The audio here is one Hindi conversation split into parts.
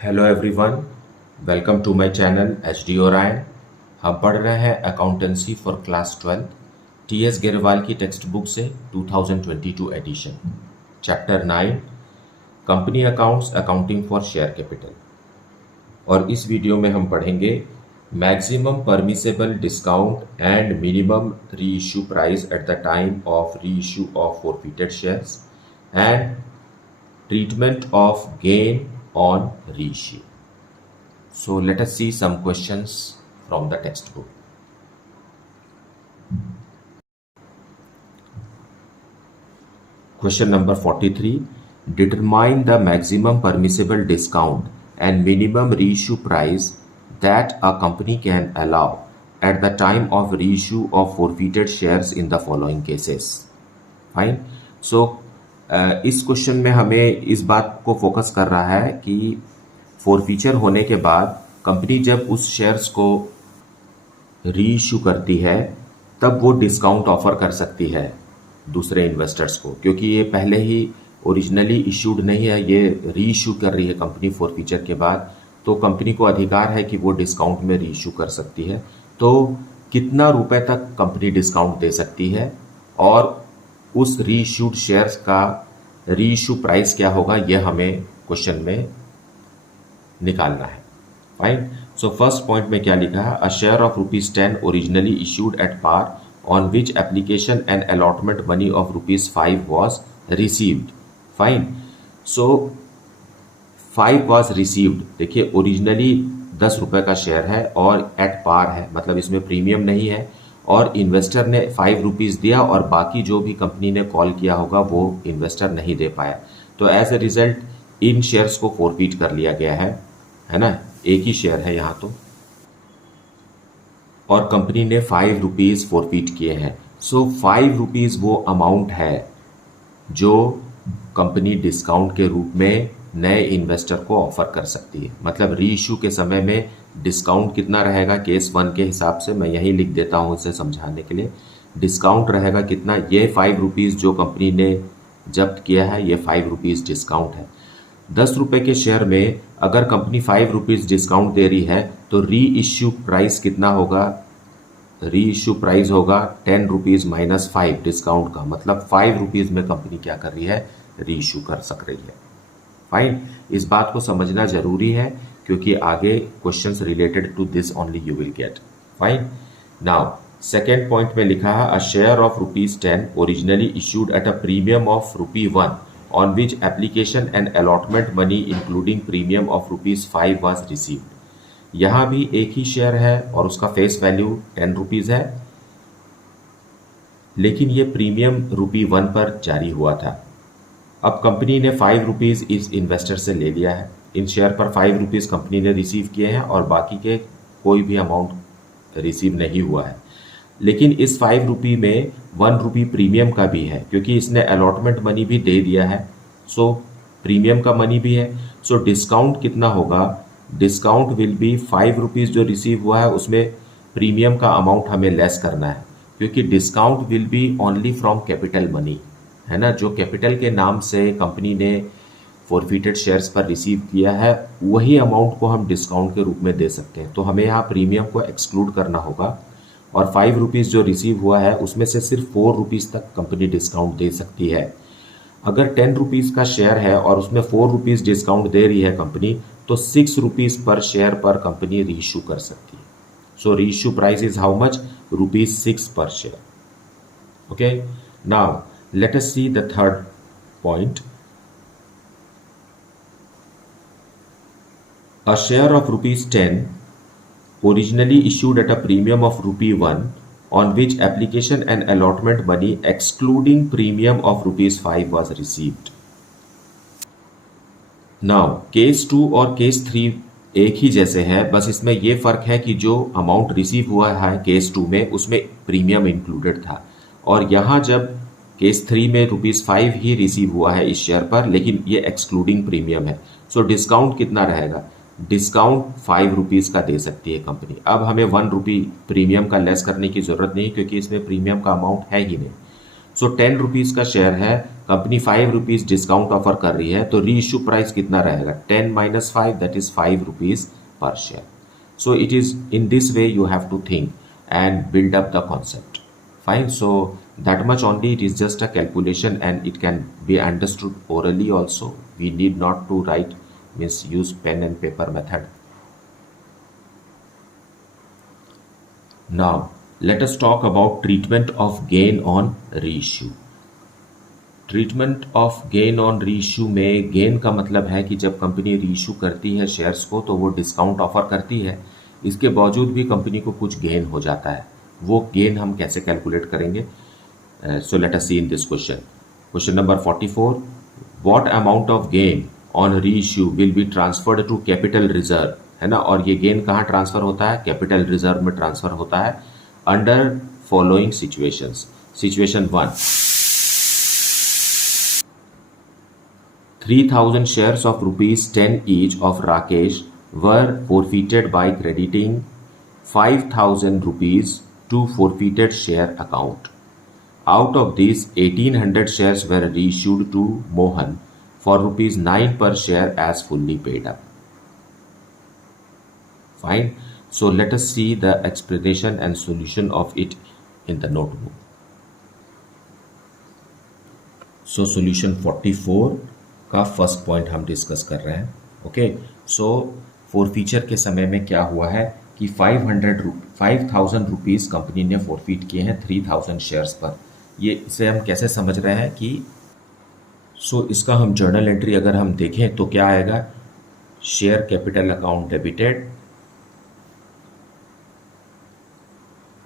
Hello everyone, welcome to my channel H D Orion. हम पढ़ रहे हैं accountancy for class 12 T S Grewal की टेक्स्ट बुक से 2022 edition, chapter 9 company accounts accounting for share capital. और इस वीडियो में हम पढ़ेंगे maximum permissible discount and minimum reissue price at the time of reissue of forfeited shares and treatment of gain on reissue. So let us see some questions from the textbook. Question number 43. Determine the maximum permissible discount and minimum reissue price that a company can allow at the time of reissue of forfeited shares in the following cases. Fine. So इस क्वेश्चन में हमें इस बात को फोकस कर रहा है कि फॉरफीचर होने के बाद कंपनी जब उस शेयर्स को री इशू करती है तब वो डिस्काउंट ऑफर कर सकती है दूसरे इन्वेस्टर्स को, क्योंकि ये पहले ही ओरिजिनली इशूड नहीं है, ये री इशू कर रही है कंपनी फॉरफीचर के बाद, तो कंपनी को अधिकार है कि वो डिस्काउंट में री इशू कर सकती है। तो कितना रुपए तक कंपनी डिस्काउंट दे सकती है और उस री इशूड शेयर्स का री इशू प्राइस क्या होगा, यह हमें क्वेश्चन में निकालना है। फाइन। सो फर्स्ट पॉइंट में क्या लिखा है, a share of ₹10 originally issued at par on which application and allotment money of ₹5 was received. Fine. So 5 was received. देखिए ओरिजिनली 10 रुपए का शेयर है और एट पार है, मतलब इसमें प्रीमियम नहीं है, और इन्वेस्टर ने ₹5 दिया और बाकी जो भी कंपनी ने कॉल किया होगा वो इन्वेस्टर नहीं दे पाया, तो एज ए रिजल्ट इन शेयर्स को फॉरफीट कर लिया गया है ना, एक ही शेयर है यहाँ तो, और कंपनी ने ₹5 फॉरफीट किए हैं। सो ₹5 वो अमाउंट है जो कंपनी डिस्काउंट के रूप में नए इन्वेस्टर को ऑफर कर सकती है। मतलब री इशू के समय में डिस्काउंट कितना रहेगा केस 1 के हिसाब से, मैं यही लिख देता हूं इसे समझाने के लिए। डिस्काउंट रहेगा कितना, ये ₹5 जो कंपनी ने जब्त किया है, ये ₹5 डिस्काउंट है। 10 रुपए के शेयर में अगर कंपनी ₹5 डिस्काउंट दे रही है तो री इश्यू प्राइस कितना होगा, री इश्यू प्राइस होगा ₹10 माइनस 5 डिस्काउंट का, मतलब ₹5 में कंपनी क्या कर रही है, री इश्यू कर सक रही है। फाइन। इस बात को समझना जरूरी है क्योंकि आगे questions related to this only you will get. Fine. Now second point में लिखा है, a share of ₹10 originally issued at a premium of ₹1 on which application and allotment money including premium of ₹5 was received. यहां भी एक ही शेयर है और उसका फेस वैल्यू ₹10 है, लेकिन ये प्रीमियम ₹1 पर जारी हुआ था। अब कंपनी ने ₹5 इस इन्वेस्टर से ले लिया है, इन शेयर पर ₹5 कंपनी ने रिसीव किए हैं और बाकी के कोई भी अमाउंट रिसीव नहीं हुआ है। लेकिन इस ₹5 में ₹1 प्रीमियम का भी है, क्योंकि इसने अलॉटमेंट मनी भी दे दिया है, सो प्रीमियम का मनी भी है। सो डिस्काउंट कितना होगा, डिस्काउंट विल बी ₹5 जो रिसीव हुआ है उसमें प्रीमियम का अमाउंट हमें लेस करना है, क्योंकि discount will be only from capital money, है ना, जो कैपिटल के नाम से कंपनी ने फॉरफिटेड शेयर्स पर रिसीव किया है वही अमाउंट को हम डिस्काउंट के रूप में दे सकते हैं। तो हमें यहाँ प्रीमियम को एक्सक्लूड करना होगा और ₹5 जो रिसीव हुआ है उसमें से सिर्फ ₹4 तक कंपनी डिस्काउंट दे सकती है। अगर ₹10 का शेयर है और उसमें ₹4 डिस्काउंट दे रही है कंपनी, तो ₹6 पर शेयर पर कंपनी रीइश्यू कर सकती है। So reissue price is how much, ₹6 पर share. Okay. Now let us see the third point. A share of ₹10 originally issued at a premium of ₹1 on which application and allotment money excluding premium of ₹5 was received. Now case 2 और case 3 एक ही जैसे है, बस इसमें यह फर्क है कि जो अमाउंट रिसीव हुआ है केस 2 में उसमें प्रीमियम इंक्लूडेड था, और यहां जब केस 3 में ₹5 ही रिसीव हुआ है इस शेयर पर, लेकिन ये एक्सक्लूडिंग प्रीमियम है। सो डिस्काउंट कितना रहेगा, डिस्काउंट ₹5 का दे सकती है कंपनी। अब हमें ₹1 प्रीमियम का लेस करने की जरूरत नहीं, क्योंकि इसमें प्रीमियम का अमाउंट है ही नहीं। सो 10 रुपीज़ का शेयर है, कंपनी 5 रुपीज़ डिस्काउंट ऑफर कर रही है, तो री इशू प्राइस कितना रहेगा? 10 माइनस 5 दैट इज 5 रुपीज़ पर share. So it is in this way you have to think and build up the concept. Fine. So that much only. It is just a calculation and it can be understood orally also. We need not to write, means use pen and paper method. Now let us talk about treatment of gain on reissue. Treatment of gain on reissue में गेन का मतलब है कि जब कंपनी रीइश्यू करती है शेयर्स को तो वो डिस्काउंट ऑफर करती है, इसके बावजूद भी कंपनी को कुछ गेन हो जाता है. वो गेन हम कैसे कैलकुलेट करेंगे? So let us see in this question. Question number 44. What amount of gain on reissue will be transferred to capital reserve, है ना, और ये गेन कहाँ ट्रांसफर होता है? कैपिटल रिजर्व में ट्रांसफर होता है under following situations. Situation 1, 3,000 shares of rupees 10 each of Rakesh were forfeited by crediting 5,000 rupees to forfeited share account. Out of these, 1,800 shares were reissued to Mohan for rupees 9 per share as fully paid up. Fine. So let us see the explanation and solution of it in the notebook. So solution 44 का फर्स्ट पॉइंट हम डिस्कस कर रहे हैं. ओके. सो फोरफीचर के समय में क्या हुआ है कि 5,000 रुपीज़ कंपनी ने फोरफीट किए हैं 3,000 शेयर्स पर. ये इसे हम कैसे समझ रहे हैं कि इसका हम जर्नल एंट्री अगर हम देखें तो क्या आएगा? Share capital account debited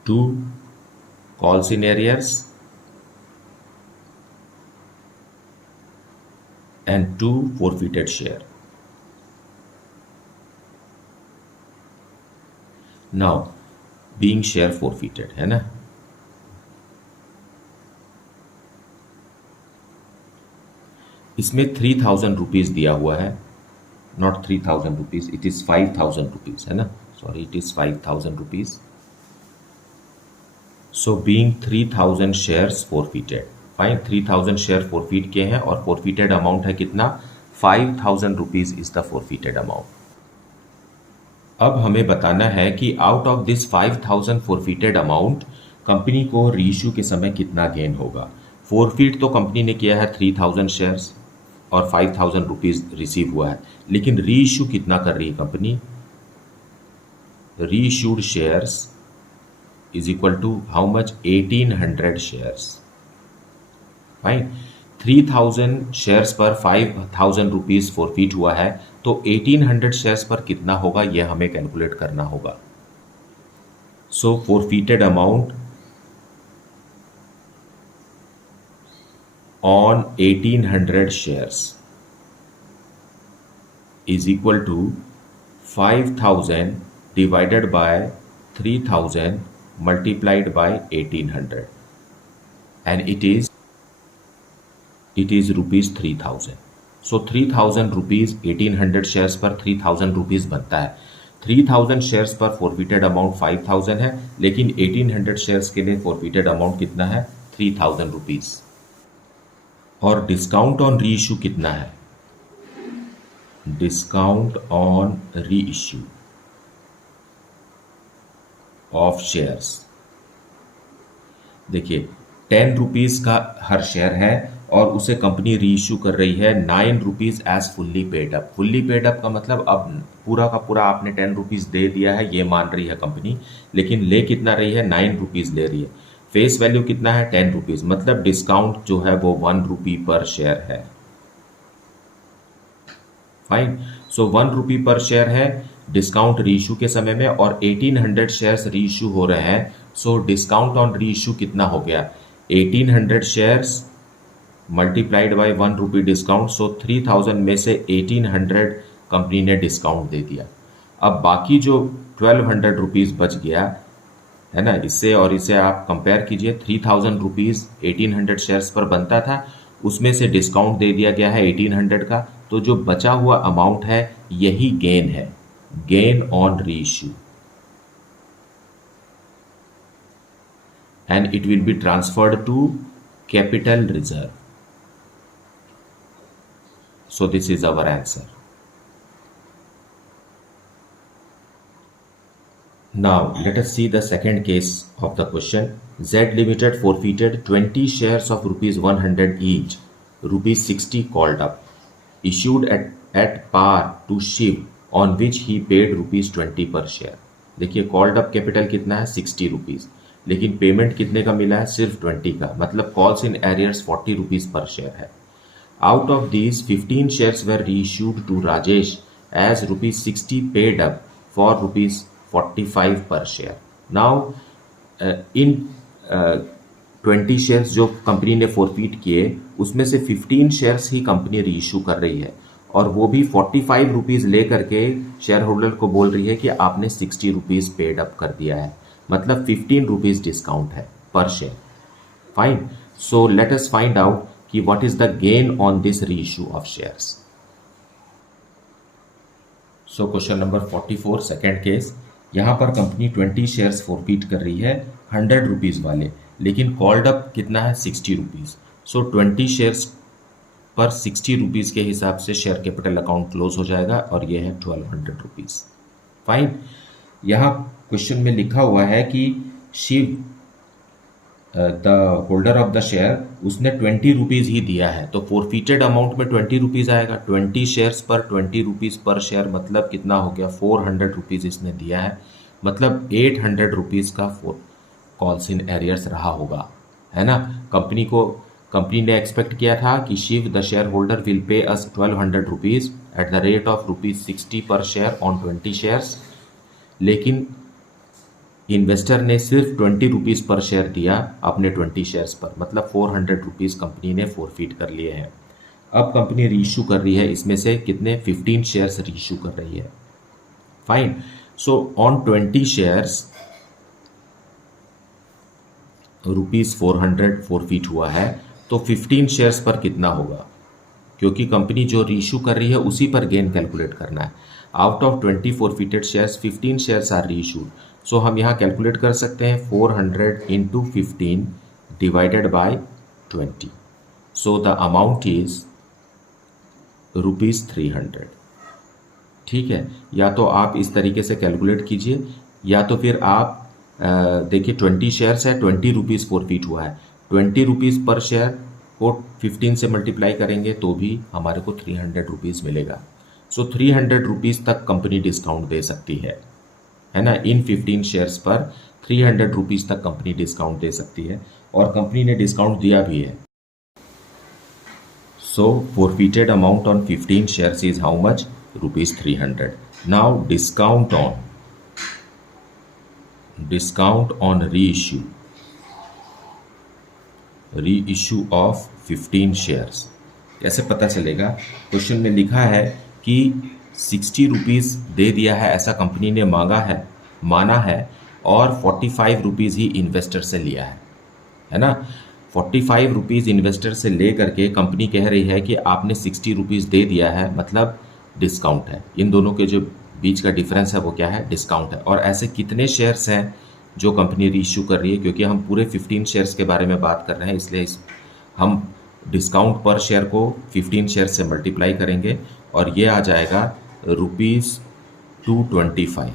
to calls in arrears and 2 forfeited share. Now being share forfeited, है ना, इसमें 3,000 रुपीज दिया हुआ है, not 3,000 rupees, it is 5,000 rupees, है ना, sorry, it is 5,000 rupees. So being 3,000 shares forfeited. Fine. 3,000 share forfeit किए हैं और फोरफीटेड अमाउंट है कितना? 5,000 rupees is the forfeited amount. अब हमें बताना है कि out of this 5,000 forfeited amount company को रीइश्यू के समय कितना गेन होगा. फोरफीट तो कंपनी ने किया है 3,000 शेयर्स और 5,000 रुपीज रिसीव हुआ है, लेकिन रीइश्यू कितना कर रही है company? Reissued shares is equal to how much? 1,800 shares. Fine. 3,000 shares पर 5,000 रुपीज फोरफीट हुआ है, तो 1,800 शेयर्स पर कितना होगा यह हमें कैलकुलेट करना होगा. So forfeited amount on 1,800 shares is equal to 5,000 divided by 3,000 multiplied by 1,800 and it is rupees 3,000. So 3,000 rupees 1,800 shares पर 3,000 रुपीज बनता है. 3,000 शेयर्स पर फोरफीटेड अमाउंट 5,000 है, लेकिन 1,800 शेयर्स के लिए फोरफीटेड अमाउंट कितना है? 3,000 रुपीज. और डिस्काउंट ऑन री इश्यू कितना है? डिस्काउंट ऑन री इश्यू ऑफ शेयर्स, देखिए 10 रुपीज का हर शेयर है और उसे कंपनी री इश्यू कर रही है 9 rupees as fully paid up. Fully paid up का मतलब अब पूरा का पूरा आपने 10 रुपीज दे दिया है, ये मान रही है कंपनी, लेकिन ले कितना रही है? 9 रुपीज ले रही है. फेस वैल्यू कितना है? 10 रुपीज, मतलब डिस्काउंट जो है वो 1 रुपी पर शेयर है. फाइन. सो 1 रुपी पर शेयर है डिस्काउंट री इश्यू के समय में, और 1,800 शेयर्स री इश्यू हो रहे हैं. So discount on reissue कितना हो गया? 1,800 shares multiplied by 1 rupee discount. So 3,000 में से 1,800 कंपनी ने डिस्काउंट दे दिया. अब बाकी जो 1,200 रुपीज बच गया है ना, इससे और इसे आप कंपेयर कीजिए. 3,000 रुपीज 1,800 शेयर्स पर बनता था, उसमें से डिस्काउंट दे दिया गया है 1,800 का, तो जो बचा हुआ अमाउंट है यही गेन है, gain on reissue, and it will be transferred to capital reserve. So this is our answer. Now let us see the second case of the question. Z Limited forfeited 20 shares of rupees 100 each, rupees 60 called up, issued at par to Shiv on which he paid rupees 20 per share. देखिए कॉल्ड अप कैपिटल कितना है 60 रुपीज़, लेकिन पेमेंट कितने का मिला है सिर्फ 20 का, मतलब कॉल्स इन एरियर्स 40 रुपीज़ पर शेयर है. Out of these, 15 shares were reissued to Rajesh as rupees 60 paid up for rupees 45 per share. Now, in 20 shares जो कंपनी ने फोरफीट किए उसमें से 15 शेयर्स ही कंपनी रीइश्यू कर रही है और वो भी 45 रुपीज़ ले करके शेयर होल्डर को बोल रही है कि आपने 60 रुपीज़ पेड अप कर दिया है, मतलब 15 रुपीज़ डिस्काउंट है पर share. Fine. So let us find out कि what is the gain on this reissue of shares. So question number 44 second case. यहाँ पर कंपनी 20 शेयर्स फोरफीट कर रही है 100 रुपीज़ वाले, लेकिन कॉल्ड अप कितना है 60 रुपीज़. सो 20 शेयर्स पर 60 रुपीज़ के हिसाब से शेयर कैपिटल अकाउंट क्लोज हो जाएगा और ये है 1200 रुपीज़. फाइन. यहाँ क्वेश्चन में लिखा हुआ है कि Shiv the holder of the share उसने 20 रुपीज़ ही दिया है, तो फोरफीटेड अमाउंट में 20 रुपीज़ आएगा. 20 शेयर्स पर 20 रुपीज़ पर शेयर मतलब कितना हो गया 400 रुपीज़ इसने दिया है, मतलब 800 रुपीज़ का कॉल्स इन एरियर्स रहा होगा, है ना. कंपनी ने एक्सपेक्ट किया था कि Shiv the share holder will pay us 1200 rupees at the rate of rupees 60 per share on 20 shares, लेकिन इन्वेस्टर ने सिर्फ 20 रुपीज़ पर शेयर दिया अपने 20 शेयर्स पर, मतलब 400 रुपीज़ कंपनी ने फोरफीट कर लिए हैं. अब कंपनी रीइश्यू कर रही है, इसमें से कितने 15 शेयर्स रीइश्यू कर रही है. Fine. So on 20 shares rupees 400 forfeit हुआ है, तो 15 शेयर्स पर कितना होगा, क्योंकि कंपनी जो रीइश्यू कर रही है उसी पर गेन कैलकुलेट करना है. Out of 20 forfeited shares 15 shares are reissued. So हम यहाँ कैलकुलेट कर सकते हैं 400 into 15 divided by 20. So the amount is rupees 300. ठीक है. या तो आप इस तरीके से कैलकुलेट कीजिए, या तो फिर आप देखिए 20 शेयर्स है, 20 रुपीज़ फोरफीट हुआ है, 20 रुपीज़ पर शेयर को 15 से मल्टीप्लाई करेंगे तो भी हमारे को 300 रुपीज़ मिलेगा. सो 300 रुपीज़ तक कंपनी डिस्काउंट दे सकती है ना. इन 15 शेयर्स पर 300 रुपीज़ तक कंपनी डिस्काउंट दे सकती है और कंपनी ने डिस्काउंट दिया भी है. So forfeited amount on 15 shares is how much, rupees 300. Now discount on reissue of 15 shares कैसे पता चलेगा. क्वेश्चन में लिखा है कि 60 रुपीज़ दे दिया है ऐसा कंपनी ने माना है और 45 रुपीज़ ही इन्वेस्टर से लिया है ना. 45 रुपीज़ इन्वेस्टर से ले करके कंपनी कह रही है कि आपने 60 रुपीज़ दे दिया है, मतलब डिस्काउंट है. इन दोनों के जो बीच का डिफरेंस है वो क्या है, डिस्काउंट है. और ऐसे कितने शेयर्स हैं जो कंपनी रीइश्यू कर रही है, क्योंकि हम पूरे 15 शेयर्स के बारे में बात कर रहे हैं, इसलिए हम डिस्काउंट पर शेयर को 15 शेयर से मल्टीप्लाई करेंगे और ये आ जाएगा rupees 225.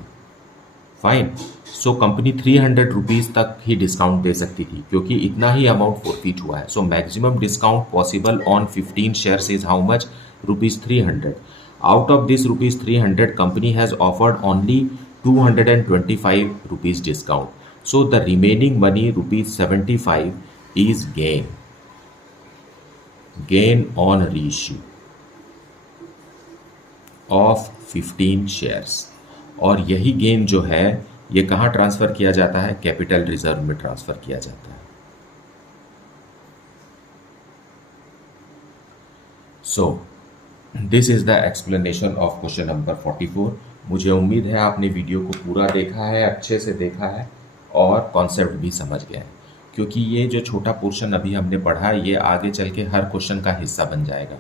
Fine. So company 300 rupees तक ही डिस्काउंट दे सकती थी क्योंकि इतना ही अमाउंट फोरफीट हुआ है. So maximum discount possible on 15 shares is how much, rupees 300. Out of this rupees 300 company has offered only 225 rupees discount. So the remaining money rupees 75 is gain on reissue of 15 shares. और यही गेन जो है ये कहाँ ट्रांसफ़र किया जाता है, कैपिटल रिजर्व में ट्रांसफ़र किया जाता है. So this is the explanation of question number 44. मुझे उम्मीद है आपने वीडियो को पूरा देखा है, अच्छे से देखा है और कॉन्सेप्ट भी समझ गए हैं, क्योंकि ये जो छोटा पोर्शन अभी हमने पढ़ा है ये आगे चल के हर क्वेश्चन का हिस्सा बन जाएगा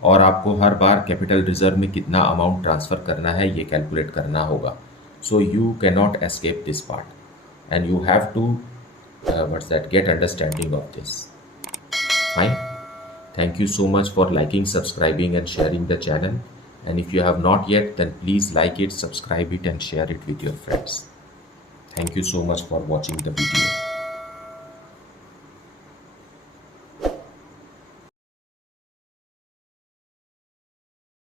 और आपको हर बार कैपिटल रिजर्व में कितना अमाउंट ट्रांसफ़र करना है ये कैलकुलेट करना होगा. So you can not escape this part and you have to get understanding of this. Fine. Thank you so much for liking, subscribing and sharing the channel. And if you have not yet, then please like it, subscribe it and share it with your friends. Thank you so much for watching the video.